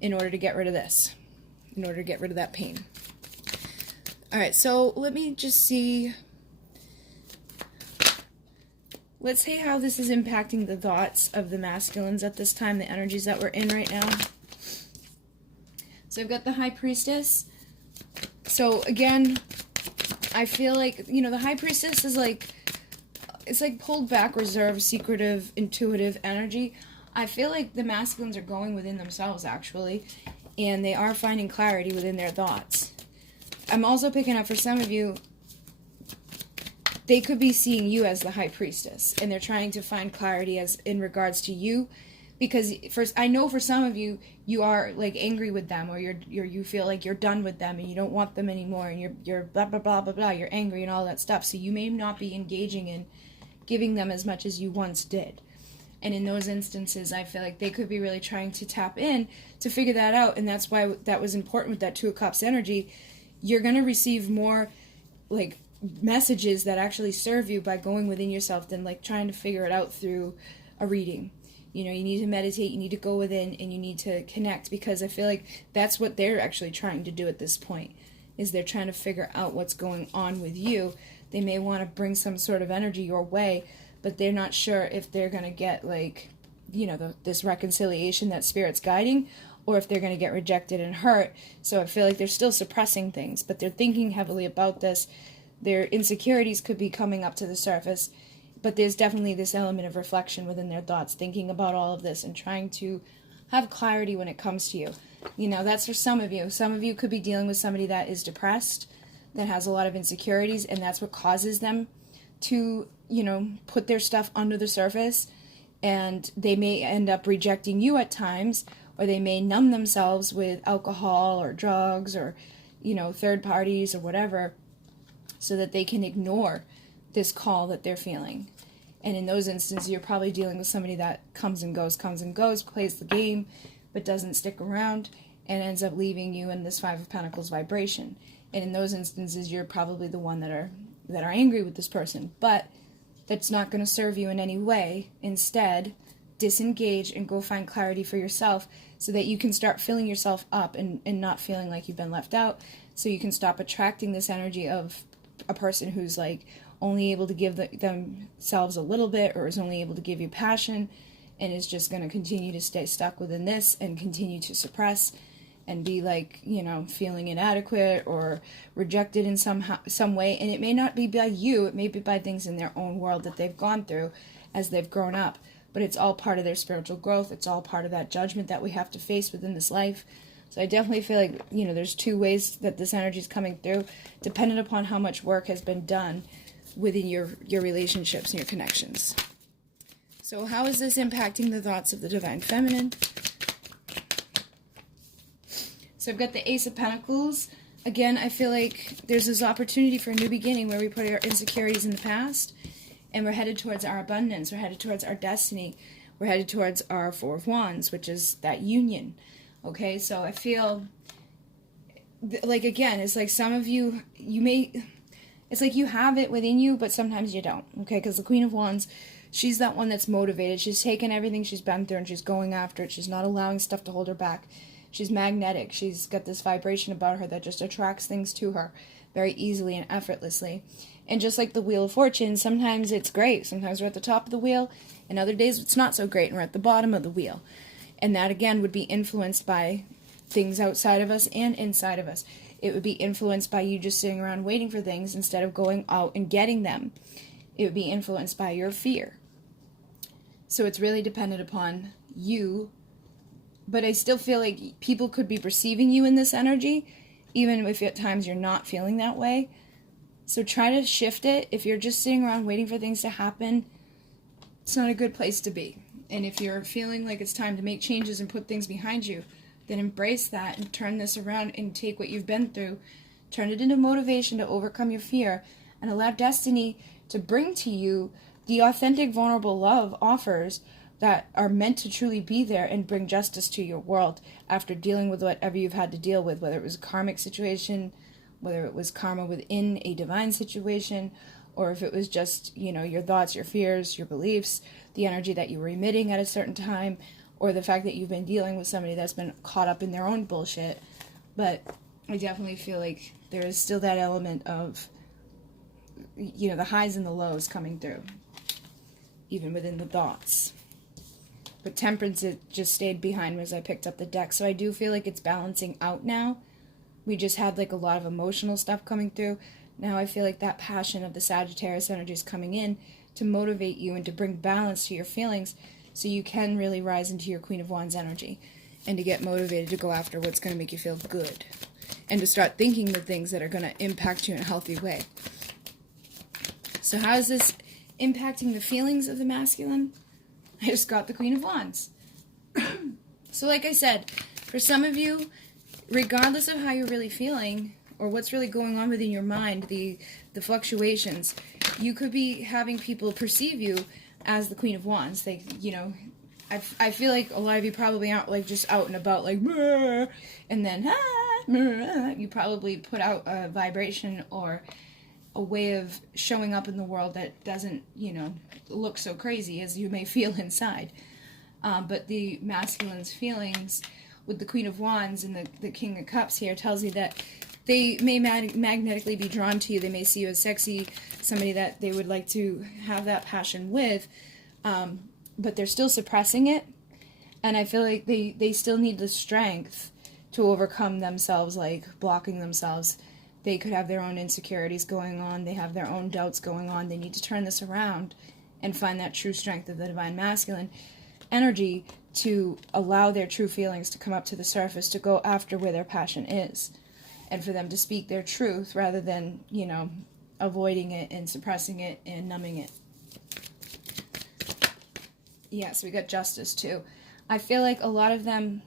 in order to get rid of this, in order to get rid of that pain. Alright, so let me just see. Let's see how this is impacting the thoughts of the masculines at this time, the energies that we're in right now. So I've got the High Priestess. So again, I feel like, the High Priestess is like, it's like pulled back, reserved, secretive, intuitive energy. I feel like the masculines are going within themselves, actually, and they are finding clarity within their thoughts. I'm also picking up for some of you, they could be seeing you as the High Priestess, and they're trying to find clarity as in regards to you, because I know for some of you, you are like angry with them, or you feel like you're done with them and you don't want them anymore, and you're blah blah blah blah blah, you're angry and all that stuff. So you may not be engaging in giving them as much as you once did. And in those instances, I feel like they could be really trying to tap in to figure that out, and that's why that was important with that Two of Cups energy. You're going to receive more, like, messages that actually serve you by going within yourself than, like, trying to figure it out through a reading. You need to meditate, you need to go within, and you need to connect, because I feel like that's what they're actually trying to do at this point, is they're trying to figure out what's going on with you. They may want to bring some sort of energy your way, but they're not sure if they're going to get, like, this reconciliation that Spirit's guiding, or if they're going to get rejected and hurt. So I feel like they're still suppressing things, but they're thinking heavily about this. Their insecurities could be coming up to the surface, but there's definitely this element of reflection within their thoughts, thinking about all of this and trying to have clarity when it comes to you. That's for some of you. Some of you could be dealing with somebody that is depressed, that has a lot of insecurities, and that's what causes them to, put their stuff under the surface, and they may end up rejecting you at times, or they may numb themselves with alcohol or drugs or, third parties or whatever, so that they can ignore this call that they're feeling. And in those instances, you're probably dealing with somebody that comes and goes, plays the game, but doesn't stick around, and ends up leaving you in this Five of Pentacles vibration. And in those instances, you're probably the one that are angry with this person, but that's not going to serve you in any way. Instead, disengage and go find clarity for yourself, so that you can start filling yourself up and not feeling like you've been left out, so you can stop attracting this energy of a person who's, like, only able to give themselves a little bit, or is only able to give you passion, and is just going to continue to stay stuck within this and continue to suppress and be, like, feeling inadequate or rejected in some way. And it may not be by you, it may be by things in their own world that they've gone through as they've grown up, but it's all part of their spiritual growth. It's all part of that judgment that we have to face within this life. So I definitely feel like, you know, there's two ways that this energy is coming through, dependent upon how much work has been done within your relationships and your connections. So how is this impacting the thoughts of the Divine Feminine? So I've got the Ace of Pentacles. Again, I feel like there's this opportunity for a new beginning where we put our insecurities in the past and we're headed towards our abundance. We're headed towards our destiny. We're headed towards our Four of Wands, which is that union. Okay, so I feel like, again, it's like some of you, it's like you have it within you, but sometimes you don't. Okay, because the Queen of Wands, she's that one that's motivated. She's taken everything she's been through and she's going after it. She's not allowing stuff to hold her back. She's magnetic. She's got this vibration about her that just attracts things to her very easily and effortlessly. And just like the Wheel of Fortune, sometimes it's great. Sometimes we're at the top of the wheel, and other days it's not so great, and we're at the bottom of the wheel. And that, again, would be influenced by things outside of us and inside of us. It would be influenced by you just sitting around waiting for things instead of going out and getting them. It would be influenced by your fear. So it's really dependent upon you. But I still feel like people could be perceiving you in this energy, even if at times you're not feeling that way. So try to shift it. If you're just sitting around waiting for things to happen, it's not a good place to be. And if you're feeling like it's time to make changes and put things behind you, then embrace that and turn this around and take what you've been through, turn it into motivation to overcome your fear, and allow destiny to bring to you the authentic, vulnerable love offers that are meant to truly be there and bring justice to your world after dealing with whatever you've had to deal with, whether it was a karmic situation, whether it was karma within a divine situation, or if it was just, you know, your thoughts, your fears, your beliefs, the energy that you were emitting at a certain time, or the fact that you've been dealing with somebody that's been caught up in their own bullshit. But I definitely feel like there is still that element of, you know, the highs and the lows coming through, even within the thoughts. But Temperance, it just stayed behind as I picked up the deck. So I do feel like it's balancing out now. We just had like a lot of emotional stuff coming through. Now I feel like that passion of the Sagittarius energy is coming in to motivate you and to bring balance to your feelings so you can really rise into your Queen of Wands energy and to get motivated to go after what's going to make you feel good and to start thinking the things that are going to impact you in a healthy way. So how is this impacting the feelings of the masculine? I just got the Queen of Wands. So like I said, for some of you, regardless of how you're really feeling or what's really going on within your mind, the fluctuations, you could be having people perceive you as the Queen of Wands. They, you know, I feel like a lot of you probably aren't like just out and about like, and then, you probably put out a vibration or a way of showing up in the world that doesn't, you know, look so crazy as you may feel inside. But the masculine's feelings with the Queen of Wands and the King of Cups here tells you that they may magnetically be drawn to you. They may see you as sexy, somebody that they would like to have that passion with, but they're still suppressing it. And I feel like they still need the strength to overcome themselves, like blocking themselves. They could have their own insecurities going on. They have their own doubts going on. They need to turn this around and find that true strength of the Divine Masculine energy to allow their true feelings to come up to the surface, to go after where their passion is, and for them to speak their truth rather than, you know, avoiding it and suppressing it and numbing it. Yes, we got Justice too. I feel like a lot of them,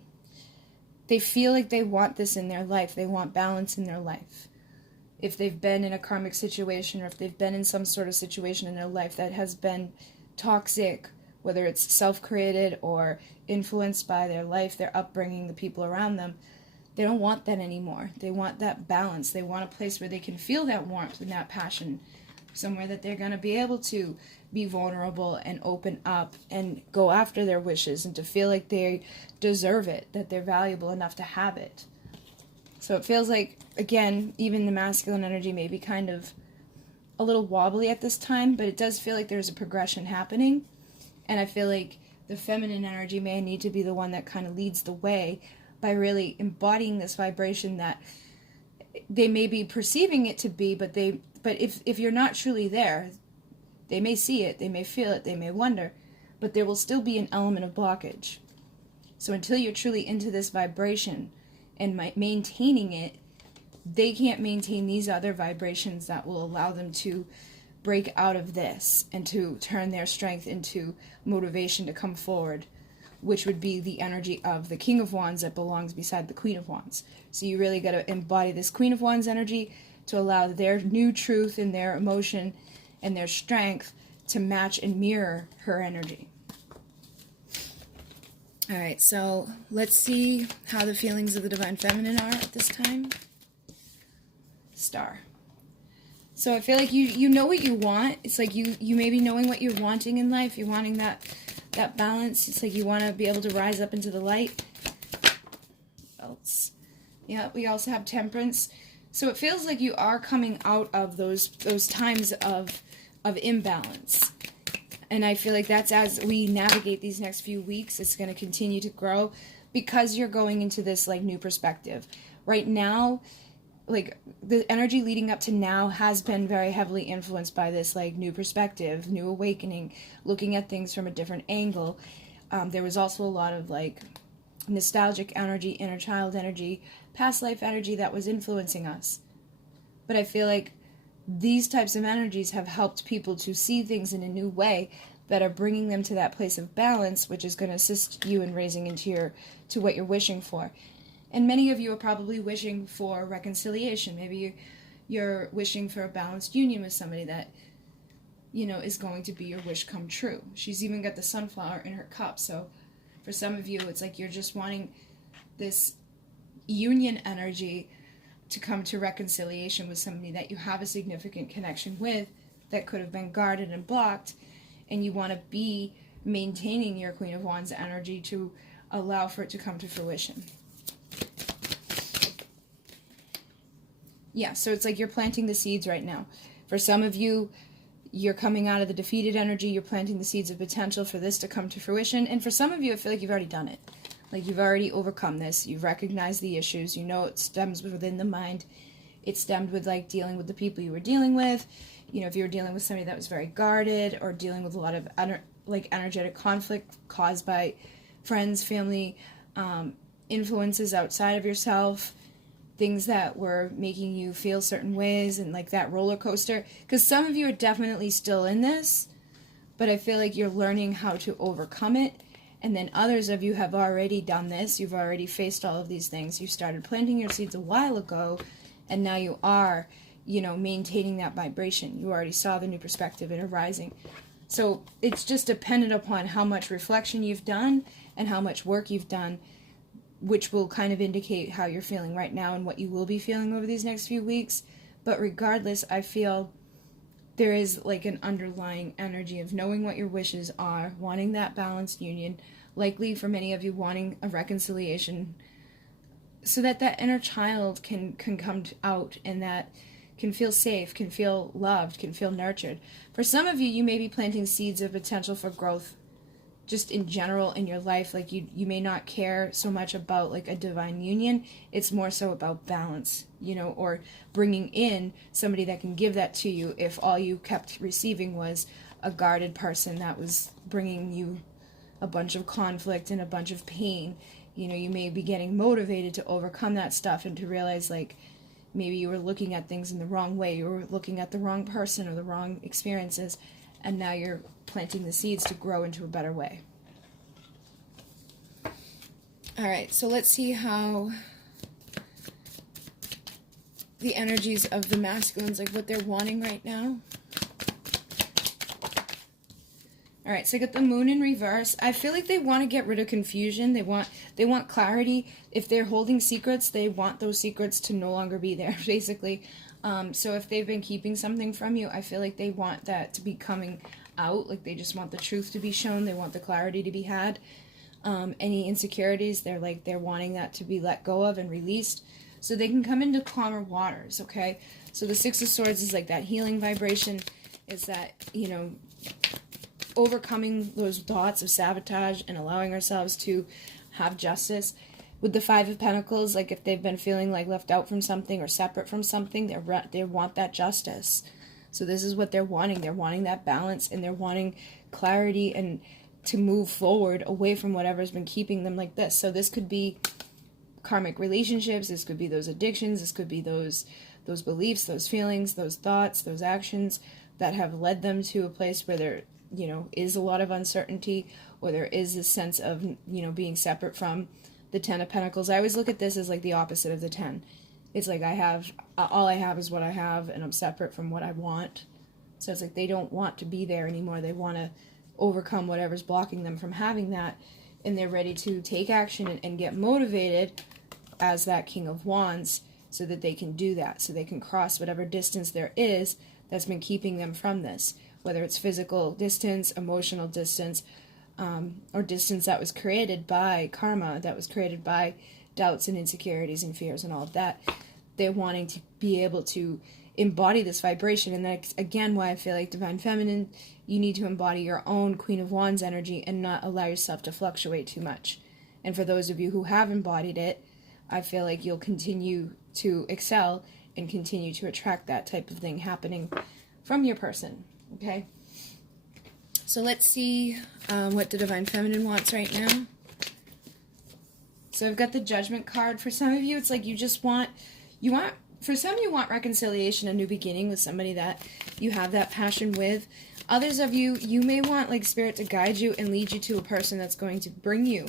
they feel like they want this in their life. They want balance in their life. If they've been in a karmic situation or if they've been in some sort of situation in their life that has been toxic, whether it's self-created or influenced by their life, their upbringing, the people around them, they don't want that anymore. They want that balance. They want a place where they can feel that warmth and that passion, somewhere that they're going to be able to be vulnerable and open up and go after their wishes and to feel like they deserve it, that they're valuable enough to have it. So it feels like, again, even the masculine energy may be kind of a little wobbly at this time, but it does feel like there's a progression happening. And I feel like the feminine energy may need to be the one that kind of leads the way by really embodying this vibration that they may be perceiving it to be, but if you're not truly there, they may see it, they may feel it, they may wonder, but there will still be an element of blockage. So until you're truly into this vibration and maintaining it, they can't maintain these other vibrations that will allow them to break out of this and to turn their strength into motivation to come forward, which would be the energy of the King of Wands that belongs beside the Queen of Wands. So you really got to embody this Queen of Wands energy to allow their new truth and their emotion and their strength to match and mirror her energy. All right, so let's see how the feelings of the Divine Feminine are at this time. Star. So I feel like you know what you want. It's like you may be knowing what you're wanting in life. You're wanting that balance. It's like you want to be able to rise up into the light. Else. Yeah, we also have Temperance. So it feels like you are coming out of those times of imbalance. And I feel like that's as we navigate these next few weeks, it's going to continue to grow because you're going into this like new perspective. Right now, like the energy leading up to now has been very heavily influenced by this like new perspective, new awakening, looking at things from a different angle. There was also a lot of like nostalgic energy, inner child energy, past life energy that was influencing us. But I feel like these types of energies have helped people to see things in a new way that are bringing them to that place of balance, which is going to assist you in raising into to what you're wishing for. And many of you are probably wishing for reconciliation. Maybe you're wishing for a balanced union with somebody that, you know, is going to be your wish come true. She's even got the sunflower in her cup. So for some of you, it's like you're just wanting this union energy to come to reconciliation with somebody that you have a significant connection with that could have been guarded and blocked. And you want to be maintaining your Queen of Wands energy to allow for it to come to fruition. Yeah, so it's like you're planting the seeds right now. For some of you, you're coming out of the defeated energy. You're planting the seeds of potential for this to come to fruition. And for some of you, I feel like you've already done it. Like you've already overcome this. You've recognized the issues. You know it stems within the mind. It stemmed with like dealing with the people you were dealing with. You know, if you were dealing with somebody that was very guarded or dealing with a lot of energetic conflict caused by friends, family, influences outside of yourself, things that were making you feel certain ways and like that roller coaster. Because some of you are definitely still in this, but I feel like you're learning how to overcome it. And then others of you have already done this. You've already faced all of these things. You started planting your seeds a while ago, and now you are, you know, maintaining that vibration. You already saw the new perspective and arising. So it's just dependent upon how much reflection you've done and how much work you've done, which will kind of indicate how you're feeling right now and what you will be feeling over these next few weeks. But regardless, I feel there is like an underlying energy of knowing what your wishes are, wanting that balanced union, likely for many of you wanting a reconciliation so that that inner child can come out and that can feel safe, can feel loved, can feel nurtured. For some of you, you may be planting seeds of potential for growth just in general in your life. Like you may not care so much about like a divine union. It's more so about balance, you know, or bringing in somebody that can give that to you if all you kept receiving was a guarded person that was bringing you a bunch of conflict and a bunch of pain. You know, you may be getting motivated to overcome that stuff and to realize like maybe you were looking at things in the wrong way. You were looking at the wrong person or the wrong experiences, and now you're planting the seeds to grow into a better way. All right, so let's see how the energies of the masculines, like what they're wanting right now. All right, so I got the moon in reverse. I feel like they want to get rid of confusion. They want clarity. If they're holding secrets, they want those secrets to no longer be there, basically. So if they've been keeping something from you, I feel like they want that to be coming out. Like they just want the truth to be shown. They want the clarity to be had. Any insecurities, they're wanting that to be let go of and released so they can come into calmer waters, okay? So the Six of Swords is like that healing vibration, is that, you know, overcoming those thoughts of sabotage and allowing ourselves to have justice. With the Five of Pentacles, like if they've been feeling like left out from something or separate from something, they want that justice. So this is what they're wanting. They're wanting that balance, and they're wanting clarity and to move forward away from whatever's been keeping them like this. So this could be karmic relationships, this could be those addictions, this could be those beliefs, those feelings, those thoughts, those actions that have led them to a place where there, is a lot of uncertainty, or there is this sense of, being separate from the 10 of Pentacles. I always look at this as like the opposite of the 10. It's like all I have is what I have, and I'm separate from what I want. So it's like they don't want to be there anymore. They want to overcome whatever's blocking them from having that, and they're ready to take action and get motivated as that King of Wands so that they can do that, so they can cross whatever distance there is that's been keeping them from this, whether it's physical distance, emotional distance, or distance that was created by karma, that was created by doubts and insecurities and fears and all of that. They're wanting to be able to embody this vibration, and that's again why I feel like Divine Feminine, you need to embody your own Queen of Wands energy and not allow yourself to fluctuate too much. And for those of you who have embodied it, I feel like you'll continue to excel and continue to attract that type of thing happening from your person, okay? So let's see what the Divine Feminine wants right now. So I've got the Judgment card. For some of you, it's like for some you want reconciliation, a new beginning with somebody that you have that passion with. Others of you, you may want like Spirit to guide you and lead you to a person that's going to bring you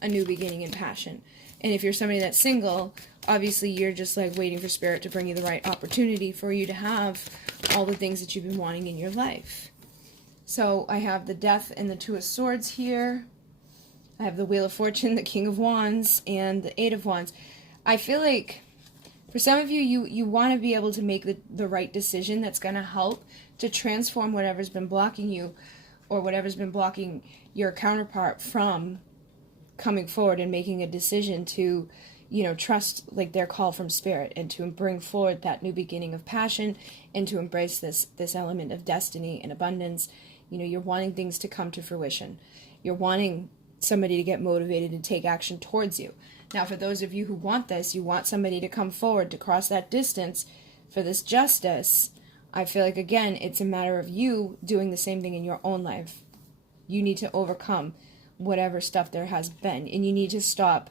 a new beginning and passion. And if you're somebody that's single, obviously you're just like waiting for Spirit to bring you the right opportunity for you to have all the things that you've been wanting in your life. So I have the Death and the Two of Swords here. I have the Wheel of Fortune, the King of Wands, and the Eight of Wands. I feel like for some of you, you want to be able to make the right decision that's going to help to transform whatever's been blocking you or whatever's been blocking your counterpart from coming forward and making a decision to, trust like their call from Spirit and to bring forward that new beginning of passion and to embrace this element of destiny and abundance. You're wanting things to come to fruition. You're wanting somebody to get motivated and take action towards you. Now, for those of you who want this, you want somebody to come forward to cross that distance for this justice. I feel like, again, it's a matter of you doing the same thing in your own life. You need to overcome whatever stuff there has been, and you need to stop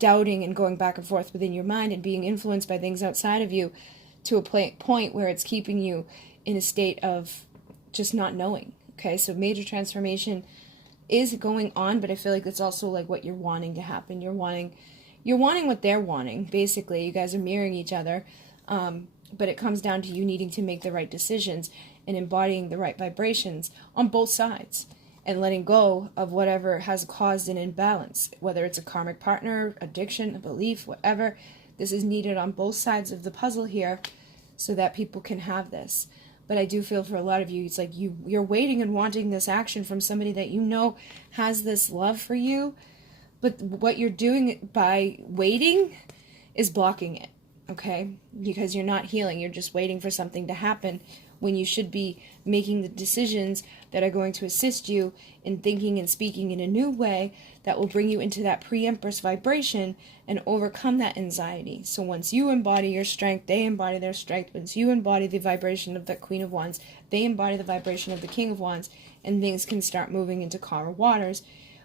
doubting and going back and forth within your mind and being influenced by things outside of you to a point where it's keeping you in a state of just not knowing. Okay, so major transformation is going on, but I feel like it's also like what you're wanting to happen. You're wanting what they're wanting. Basically, you guys are mirroring each other, but it comes down to you needing to make the right decisions and embodying the right vibrations on both sides and letting go of whatever has caused an imbalance, whether it's a karmic partner, addiction, a belief, whatever. This is needed on both sides of the puzzle here so that people can have this. But I do feel for a lot of you, it's like you're waiting and wanting this action from somebody that has this love for you, but what you're doing by waiting is blocking it, okay? Because you're not healing, you're just waiting for something to happen when you should be making the decisions that are going to assist you in thinking and speaking in a new way that will bring you into that pre-empress vibration and overcome that anxiety. So once you embody your strength, they embody their strength. Once you embody the vibration of the Queen of Wands, they embody the vibration of the King of Wands, and things can start moving into calmer waters.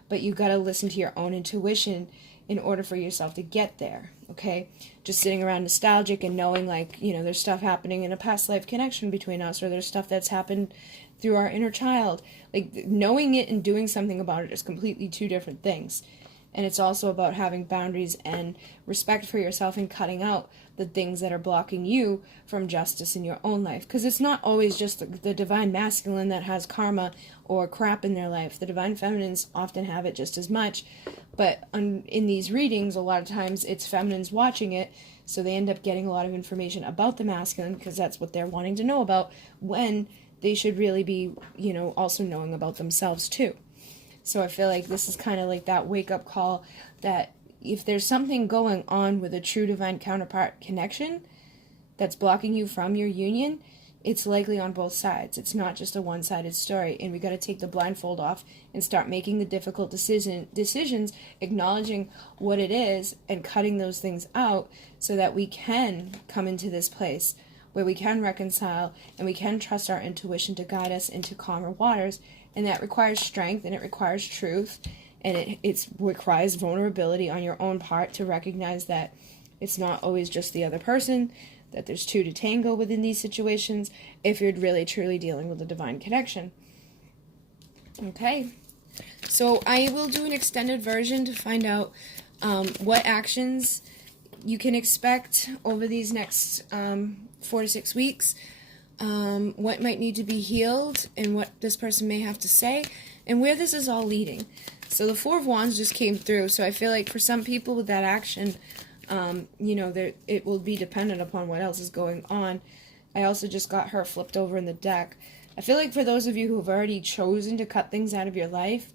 But you've got to listen to your own intuition in order for yourself to get there, okay? Just sitting around nostalgic and knowing like, there's stuff happening in a past life connection between us, or there's stuff that's happened through our inner child. Like, knowing it and doing something about it is completely two different things. And it's also about having boundaries and respect for yourself and cutting out the things that are blocking you from justice in your own life. Because it's not always just the divine masculine that has karma or crap in their life. The divine feminines often have it just as much. But in these readings, a lot of times it's feminines watching it, so they end up getting a lot of information about the masculine because that's what they're wanting to know about, when they should really be, also knowing about themselves too. So I feel like this is kind of like that wake-up call that if there's something going on with a true divine counterpart connection that's blocking you from your union, it's likely on both sides. It's not just a one-sided story, and we got to take the blindfold off and start making the difficult decisions, acknowledging what it is and cutting those things out so that we can come into this place where we can reconcile and we can trust our intuition to guide us into calmer waters. And that requires strength, and it requires truth, and it requires vulnerability on your own part to recognize that it's not always just the other person, that there's two to tango within these situations if you're really truly dealing with a divine connection. Okay, so I will do an extended version to find out what actions you can expect over these next 4 to 6 weeks, what might need to be healed, and what this person may have to say, and where this is all leading. So the Four of Wands just came through, so I feel like for some people with that action, it will be dependent upon what else is going on. I also just got her flipped over in the deck. I feel like for those of you who have already chosen to cut things out of your life,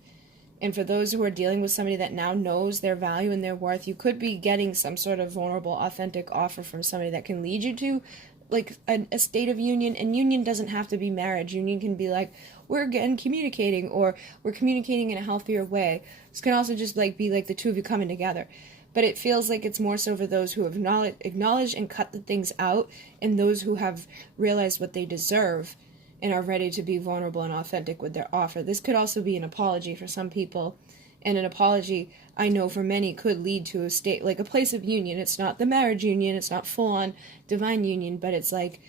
and for those who are dealing with somebody that now knows their value and their worth, you could be getting some sort of vulnerable, authentic offer from somebody that can lead you to like a state of union. And union doesn't have to be marriage. Union can be like, we're again communicating, or we're communicating in a healthier way. This can also just like be like the two of you coming together. But it feels like it's more so for those who have acknowledged and cut the things out, and those who have realized what they deserve and are ready to be vulnerable and authentic with their offer. This could also be an apology for some people, and an apology, I know for many, could lead to a state, like a place of union. It's not the marriage union, it's not full-on divine union, but it's like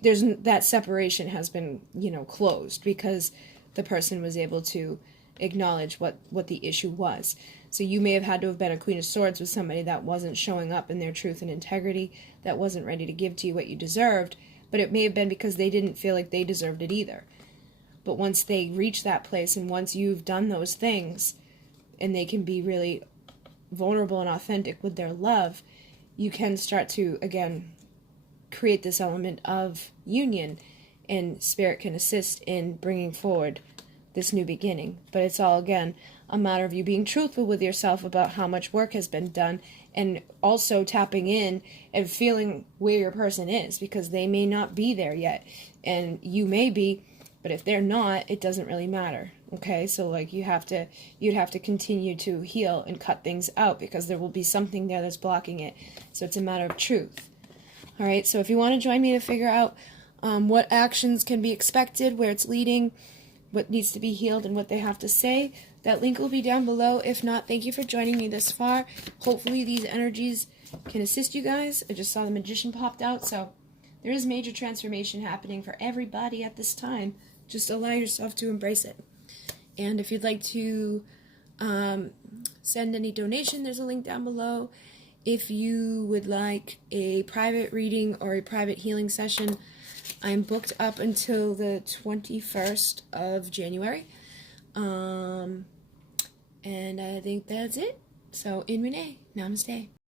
there's that separation has been, closed because the person was able to acknowledge what the issue was. So you may have had to have been a Queen of Swords with somebody that wasn't showing up in their truth and integrity, that wasn't ready to give to you what you deserved, but it may have been because they didn't feel like they deserved it either. But once they reach that place, and once you've done those things, and they can be really vulnerable and authentic with their love, you can start to, again, create this element of union, and Spirit can assist in bringing forward this new beginning. But it's all, again, a matter of you being truthful with yourself about how much work has been done, and also tapping in and feeling where your person is, because they may not be there yet, and you may be, but if they're not, it doesn't really matter. Okay, so like you'd have to continue to heal and cut things out, because there will be something there that's blocking it. So it's a matter of truth. All right, so if you want to join me to figure out what actions can be expected, where it's leading, what needs to be healed, and what they have to say, that link will be down below. If not, thank you for joining me this far. Hopefully these energies can assist you guys. I just saw the Magician popped out, so there is major transformation happening for everybody at this time. Just allow yourself to embrace it. And if you'd like to send any donation, there's a link down below. If you would like a private reading or a private healing session, I'm booked up until the 21st of January. And I think that's it. So, in Renee, namaste.